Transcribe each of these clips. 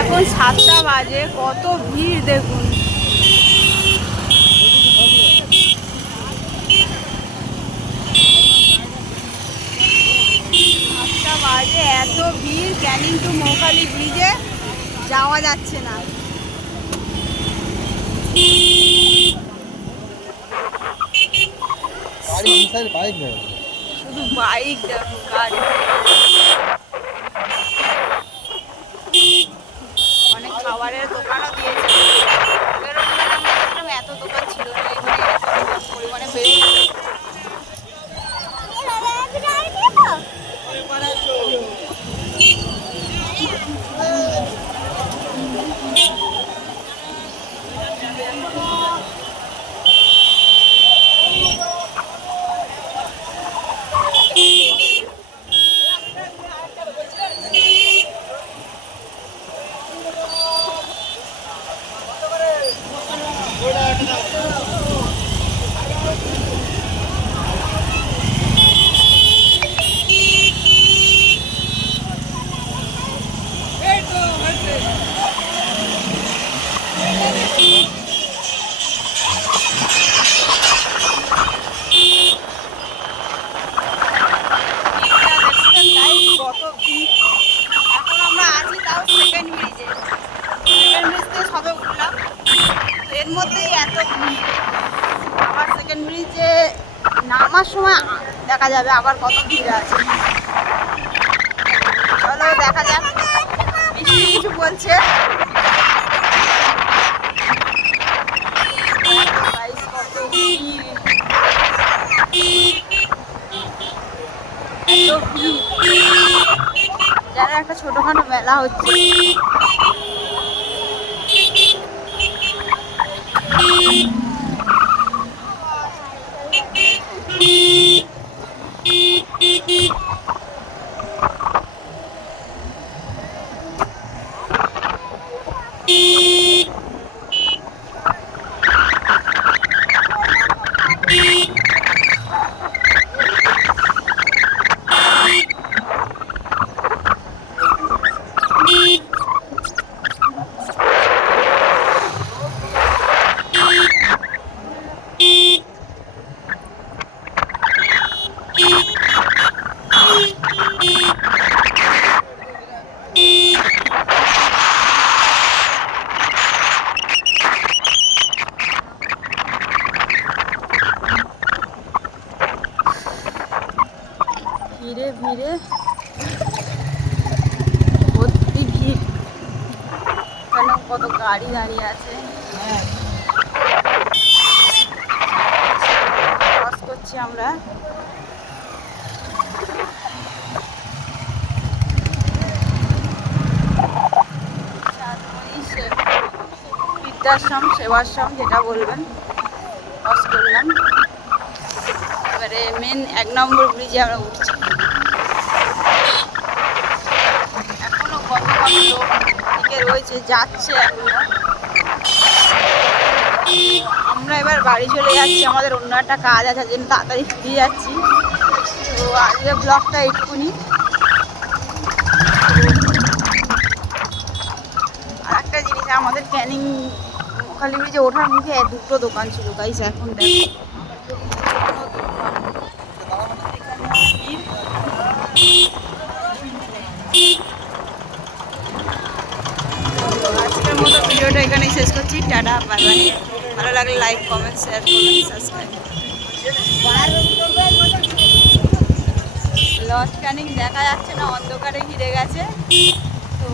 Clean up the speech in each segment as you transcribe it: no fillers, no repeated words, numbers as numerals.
এখন 7টা বাজে, কত ভিড় দেখুন। 7টা বাজে, এত ভিড়। ক্যানিং টু মৌখালি ব্রিজে যাওয়া যাচ্ছে না। শুধু বাইক দেখো, গাড়ি। অনেক খাবারের দোকানও দিয়েছে। বেরোনোর আমরা দেখলাম এত দোকান ছিল না, এখানে এত পরিমাণে বেড়ে গেছে। এখন আমরা আছি তাও সেকেন্ড ব্রিজে। সেকেন্ড ব্রিজ থেকে সবে উঠলাম, এর মধ্যেই এত ভিড়। আবার সেকেন্ড ব্রিজে নামার সময় দেখা যাবে আবার কত ভিড় আছে। চলো দেখা যাক। বৃষ্টি কিছু বলছে। কত ভিড়, এত ভিড়, যেন একটা ছোটখাটো মেলা হচ্ছে। ভিড়ে ভিড়ে ভর্তি ভিড়। কেন কত গাড়ি দাঁড়িয়ে আছে। ক্রস করছি আমরা। বৃদ্ধাশ্রম, সেবাশ্রম, যেটা বলবেন, ক্রস করলাম। এবারে মেন 1 নম্বর ব্রিজে আমরা উঠছি। এখনো কত লোক দিকে রয়েছে, যাচ্ছে এখনো। আমরা এবার বাড়ি চলে যাচ্ছি, আমাদের অন্য একটা কাজ আছে, জন্য তাড়াতাড়ি ফিরে যাচ্ছি। তো আজকে ব্লগটা এইটুকুনি। আর একটা জিনিস, আমাদের ক্যানিং মৌখালি ব্রিজে ওঠার মুখে 2টো দোকান ছিল গাইস, এখন দেখো আজকের মতো ভিডিওটা এখানেই শেষ করছি। Tata, bye bye. ভালো লাগলে লাইক, কমেন্ট, শেয়ার করবেন, সাবস্ক্রাইব। লস্ট ক্যানিং দেখা যাচ্ছে না, অন্ধকারে ঘিরে গেছে। তো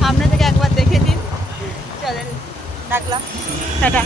সামনে থেকে একবার দেখে দিন। চলেন, ডাকলাম। টাটা।